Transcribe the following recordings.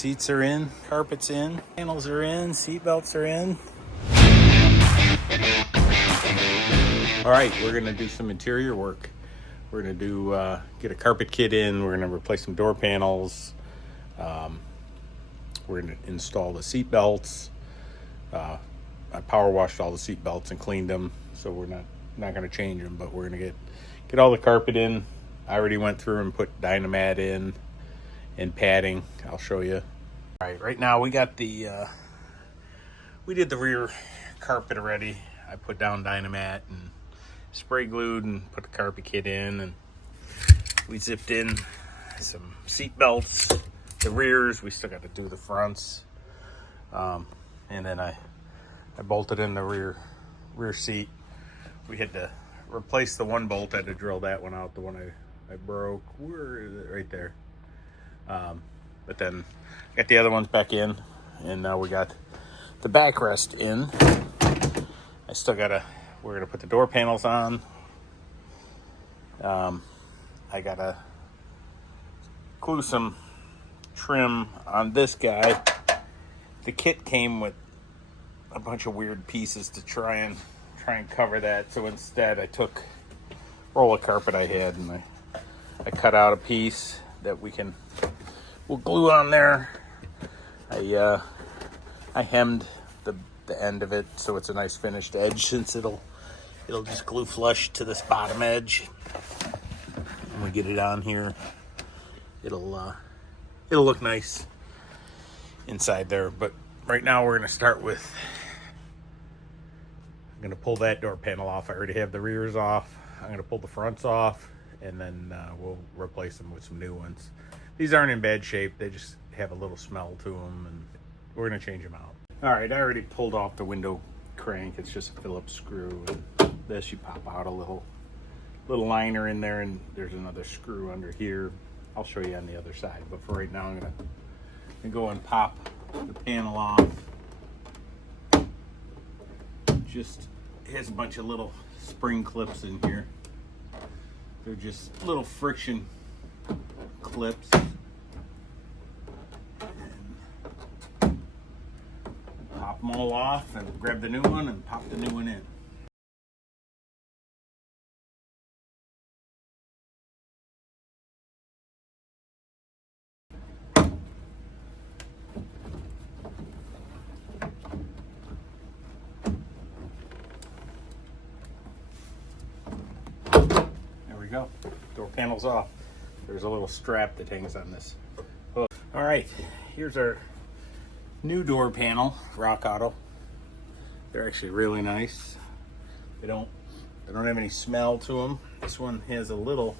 seats are in, carpet's in, panels are in, seat belts are in. All right, we're gonna do some interior work. We're gonna do get a carpet kit in. We're gonna replace some door panels. We're gonna install the seat belts. I power washed all the seat belts and cleaned them, so we're not gonna change them, but we're gonna get all the carpet in. I already went through and put Dynamat in and padding. I'll show you. All right, right now we got we did the rear carpet already. I put down Dynamat and spray glued and put the carpet kit in, and we zipped in some seat belts, the rears. We still got to do the fronts, and then I bolted in the rear seat. We had to replace the one bolt. I had to drill that one out, the one I broke. Where is it? Right there. But then got the other ones back in, and now we got the backrest in. I still we're gonna put the door panels on. I gotta glue some trim on this guy. The kit came with a bunch of weird pieces to try and cover that. So instead I took a roll of carpet I had, and I cut out a piece that we'll glue on there. I hemmed the end of it so it's a nice finished edge, since it'll just glue flush to this bottom edge. When we get it on here, it'll look nice inside there. But right now we're gonna start with, I'm gonna pull that door panel off. I already have the rears off. I'm gonna pull the fronts off, and then we'll replace them with some new ones. These aren't in bad shape. They just have a little smell to them, and we're gonna change them out. All right, I already pulled off the window crank. It's just a Phillips screw, and this, you pop out a little liner in there, and there's another screw under here. I'll show you on the other side, but for right now I'm gonna go and pop the panel off. Just, it has a bunch of little spring clips in here. They're just little friction clips. Pop them all off and grab the new one and pop the new one in. There we go. Door panel's off. There's a little strap that hangs on this hook. All right, here's our new door panel, Rock Auto. They're actually really nice. They don't have any smell to them. This one has a little,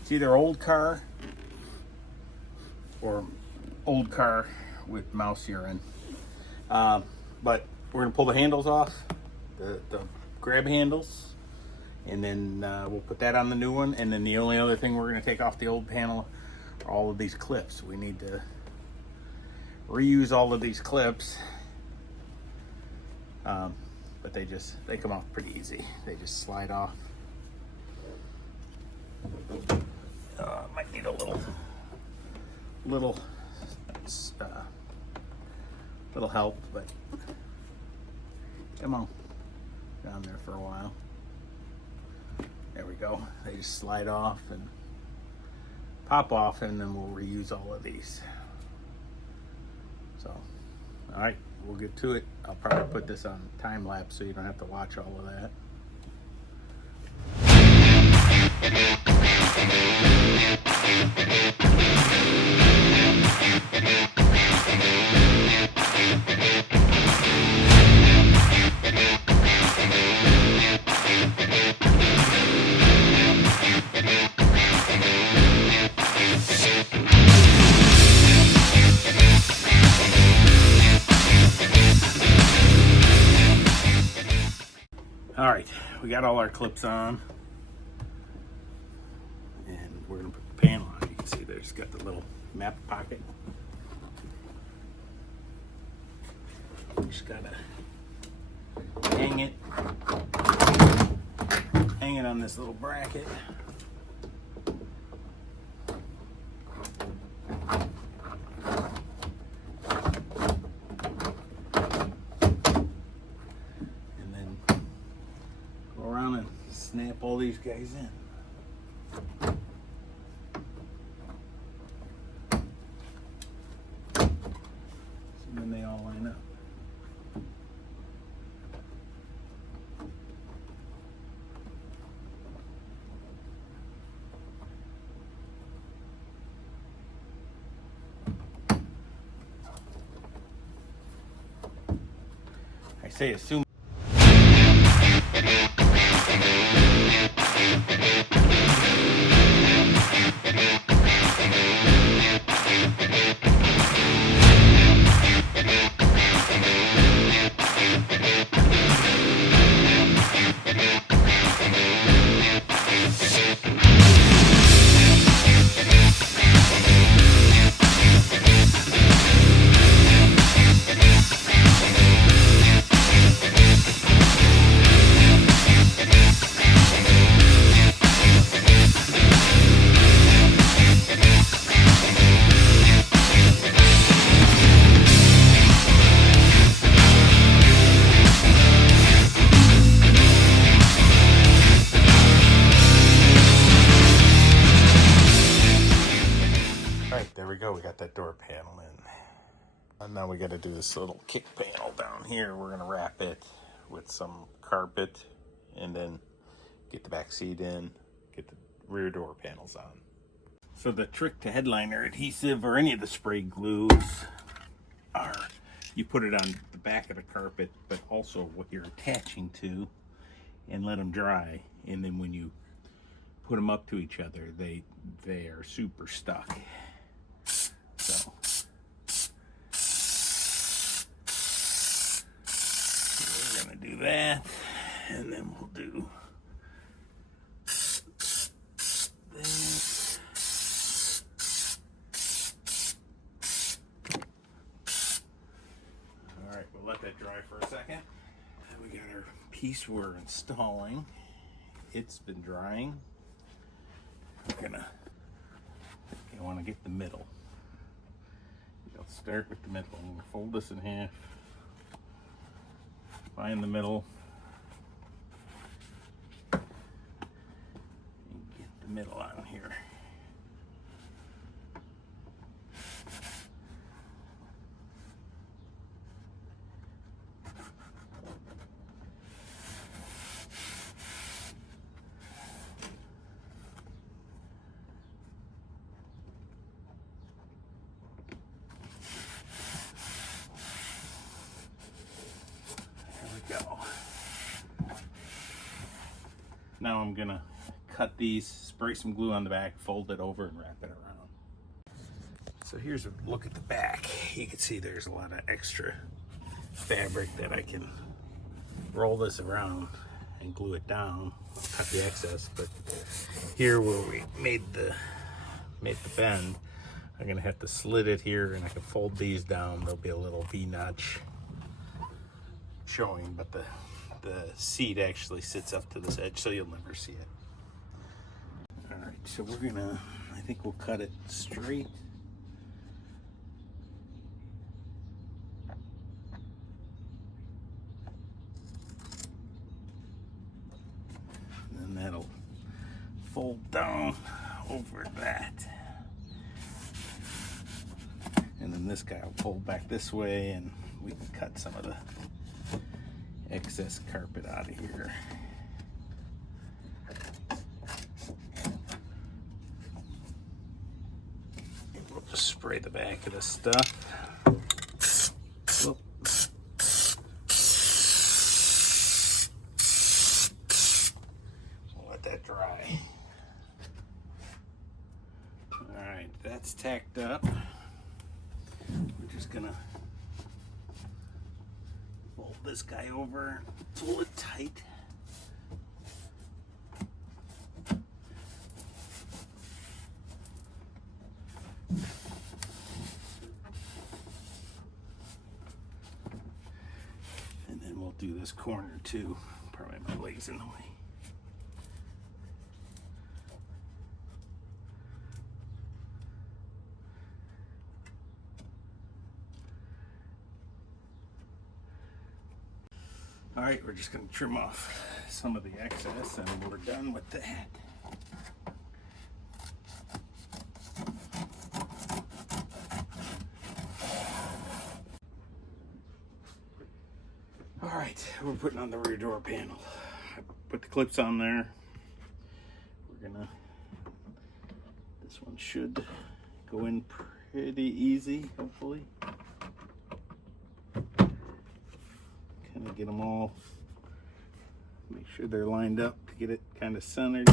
it's either old car or old car with mouse urine. But we're gonna pull the handles off, the grab handles, and then we'll put that on the new one. And then the only other thing we're gonna take off the old panel are all of these clips. We need to reuse all of these clips, but they come off pretty easy. They just slide off. Might need a little help, but come on, down there for a while. There we go. They just slide off and pop off, and then we'll reuse all of these. So, all right, we'll get to it. I'll probably put this on time lapse so you don't have to watch all of that. All right, we got all our clips on, and we're gonna put the panel on. You can see there's got the little map pocket. Just gotta hang it on this little bracket. snap all these guys in. So then they all line up. I say assume. There we go, we got that door panel in. And now we got to do this little kick panel down here. We're going to wrap it with some carpet and then get the back seat in, get the rear door panels on. So the trick to headliner adhesive or any of the spray glues are you put it on the back of the carpet, but also what you're attaching to, and let them dry. And then when you put them up to each other, they are super stuck. So we're gonna do that, and then we'll do this. All right, we'll let that dry for a second. And we got our piece we're installing. It's been drying. You want to get the middle. You'll start with the middle. I'm going to fold this in half. Find the middle. And get the middle on here. Now I'm gonna cut these, spray some glue on the back, fold it over, and wrap it around. So here's a look at the back. You can see there's a lot of extra fabric that I can roll this around and glue it down. I'll cut the excess, but here where we made the bend, I'm gonna have to slit it here, and I can fold these down. There'll be a little V-notch showing, but the seat actually sits up to this edge, so you'll never see it. All right, so I think we'll cut it straight. And then that'll fold down over that. And then this guy will fold back this way, and we can cut some of the excess carpet out of here. And we'll just spray the back of this stuff. Whoop. We'll let that dry. All right, that's tacked up. We're just gonna fold this guy over, pull it tight. And then we'll do this corner too. Probably my leg's in the way. All right, we're just going to trim off some of the excess and we're done with that. All right, we're putting on the rear door panel. I put the clips on there. This one should go in pretty easy, hopefully. Kind of get them all, make sure they're lined up to get it kind of centered.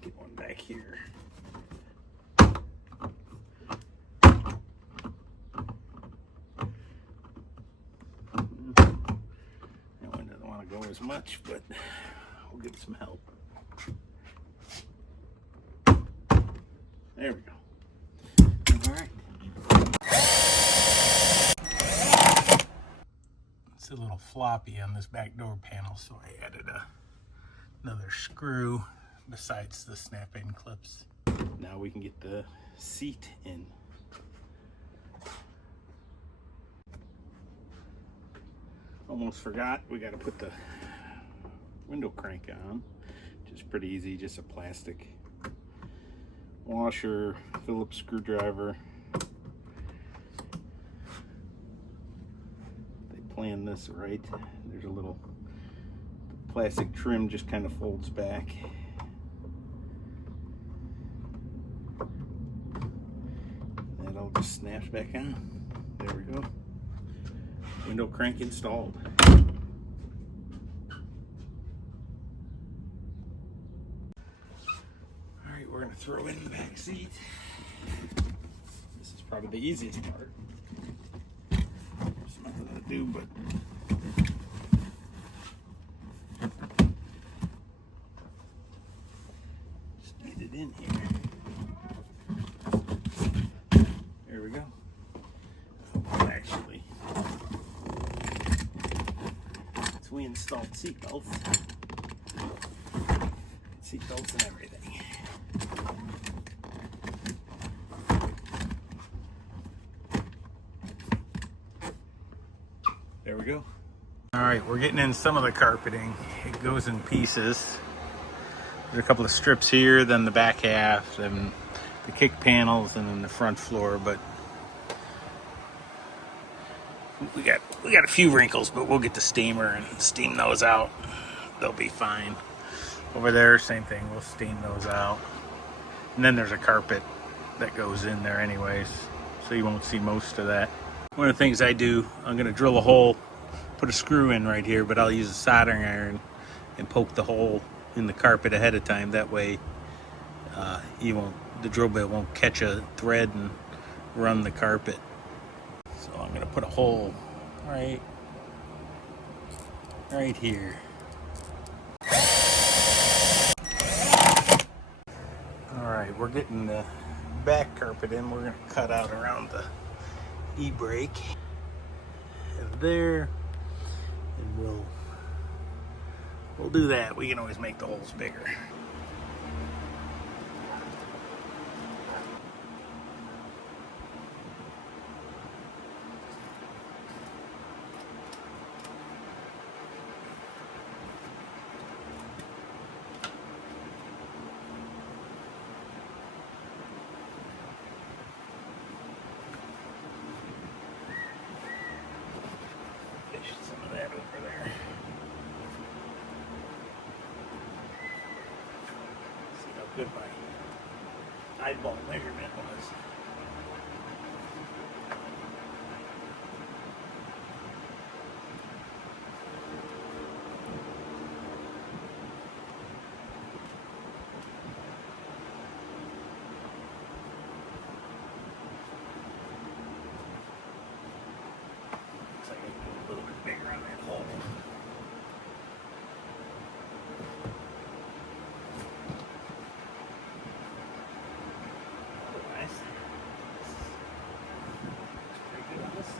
Get one back here. That one doesn't want to go as much, but we'll get some help. There we go. All right. It's a little floppy on this back door panel, so I added another screw besides the snap-in clips. Now we can get the seat in. Almost forgot, we got to put the window crank on, which is pretty easy, just a plastic washer, Phillips screwdriver. They planned this right. There's a little plastic trim, just kind of folds back. That all just snaps back on. There we go. Window crank installed. Alright, we're going to throw in the back seat. This is probably the easiest part. There's nothing to do but just get it in here. There we go. Well, actually, we installed seatbelts and everything. There we go. All right, we're getting in some of the carpeting. It goes in pieces. There's a couple of strips here, then the back half, then the kick panels, and then the front floor. But we got a few wrinkles, but we'll get the steamer and steam those out. They'll be fine. Over there, same thing. We'll steam those out. And then there's a carpet that goes in there anyways, so you won't see most of that. One of the things I do, I'm going to drill a hole, put a screw in right here, but I'll use a soldering iron and poke the hole in the carpet ahead of time. That way, the drill bit won't catch a thread and run the carpet. So I'm going to put a hole right here. Alright, we're getting the back carpet in. We're going to cut out around the e-brake and there, and we'll do that. We can always make the holes bigger. Some of that over there. See how good my eyeball measurement was. Looks like I can go a little bit bigger on that hole. Otherwise, it's pretty good on this side.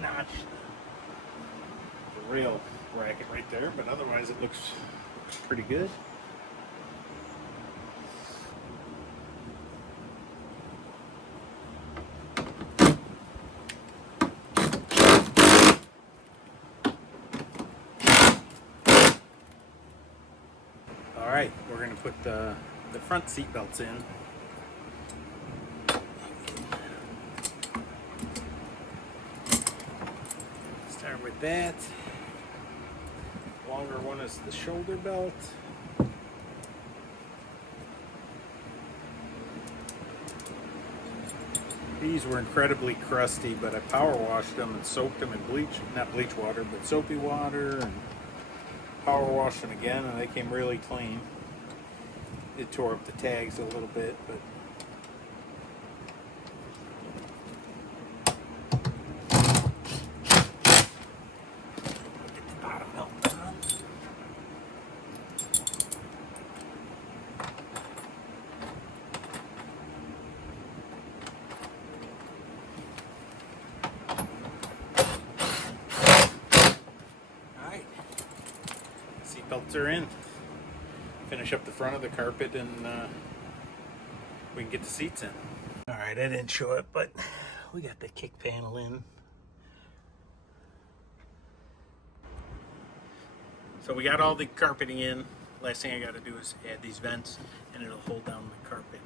Notch the rail bracket right there, but otherwise it looks pretty good. Alright, we're going to put the front seat belts in. Start with that. Longer one is the shoulder belt. These were incredibly crusty, but I power washed them and soaked them in not bleach water, but soapy water, and power washed them again, and they came really clean. It tore up the tags a little bit, but get the bottom belt on. Alright, seat belts are in. Finish up the front of the carpet and we can get the seats in. Alright, I didn't show it, but we got the kick panel in. So we got all the carpeting in. Last thing I got to do is add these vents, and it'll hold down the carpet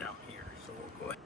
down here. So we'll go ahead.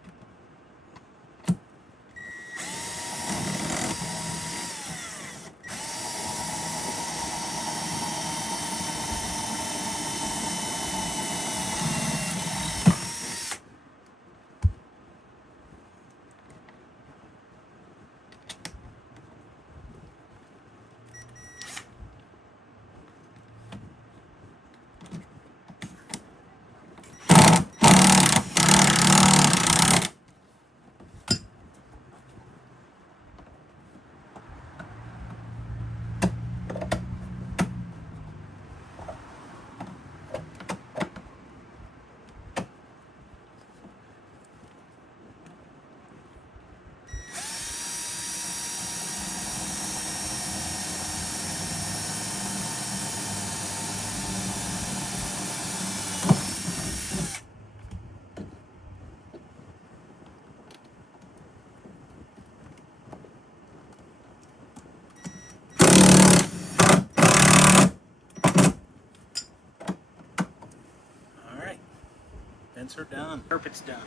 Vents are done. Carpet's done.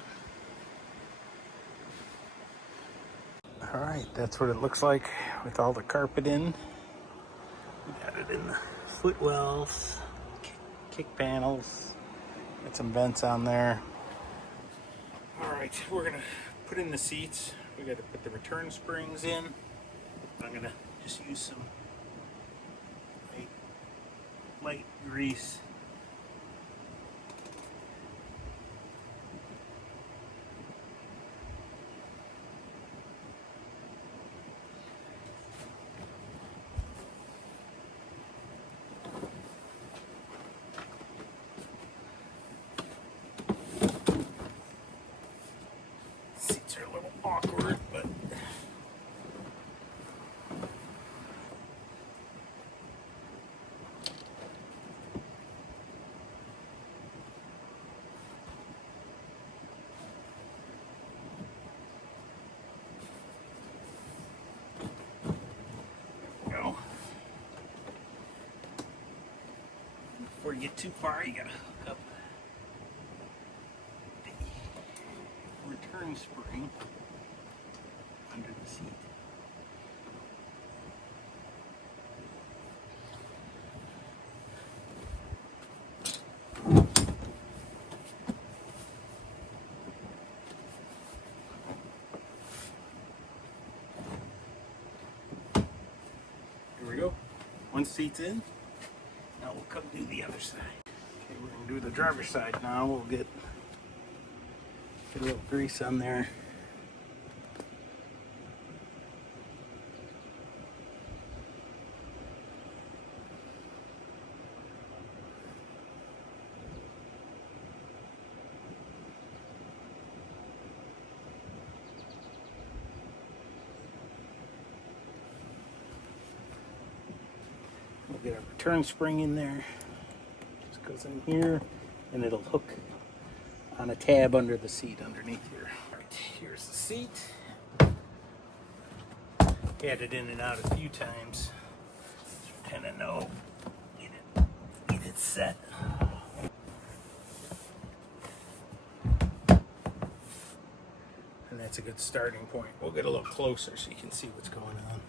Alright, that's what it looks like with all the carpet in. We got it in the footwells, kick panels, got some vents on there. Alright, we're going to put in the seats. We got to put the return springs in. I'm going to just use some light grease. Seats are a little awkward, but go. Before you get too far, you gotta hook up the return spring under the seat. Here we go. One seat's in. Now we'll come do the other side. Okay, we're gonna do the driver's side now. We'll get a little grease on there. We'll get our return spring in there. Just goes in here and it'll hook on a tab under the seat underneath here. All right, here's the seat. Had it in and out a few times. So kind of know, get it set. That's a good starting point. We'll get a little closer so you can see what's going on.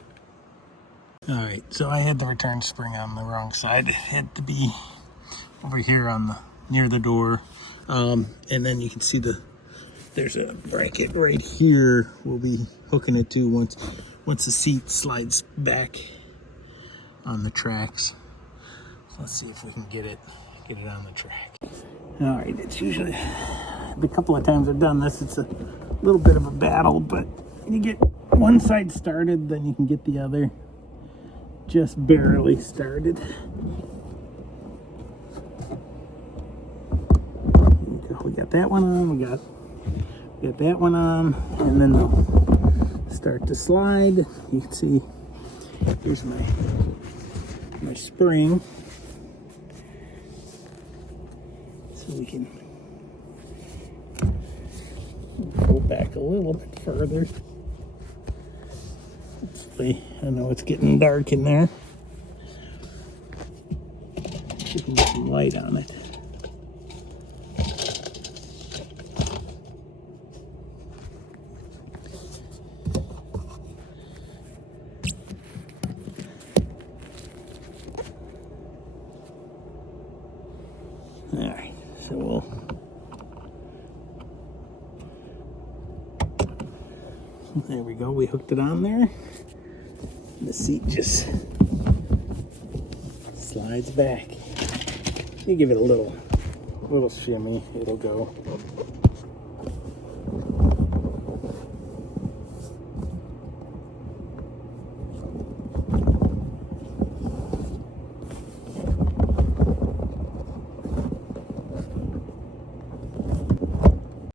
All right, so I had the return spring on the wrong side. It had to be over here on the near the door, and then you can see there's a bracket right here. We'll be hooking it to once the seat slides back on the tracks. So let's see if we can get it on the track. All right, it's usually the couple of times I've done this, it's a little bit of a battle, but you get one side started, then you can get the other just barely started. We got that one on, we got that one on, and then they'll start to slide. You can see here's my spring, so we can go back a little bit further. Hopefully, I know it's getting dark in there. We can get some light on it. All right, so there we go. We hooked it on there. The seat just slides back. You give it a little shimmy, it'll go.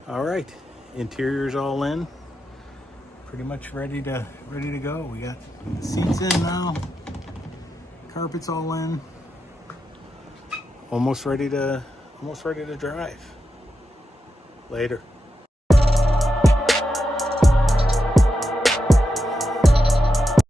All right, interior's all in. Pretty much ready to go. We got the seats in now. Carpet's all in. Almost ready to drive. Later.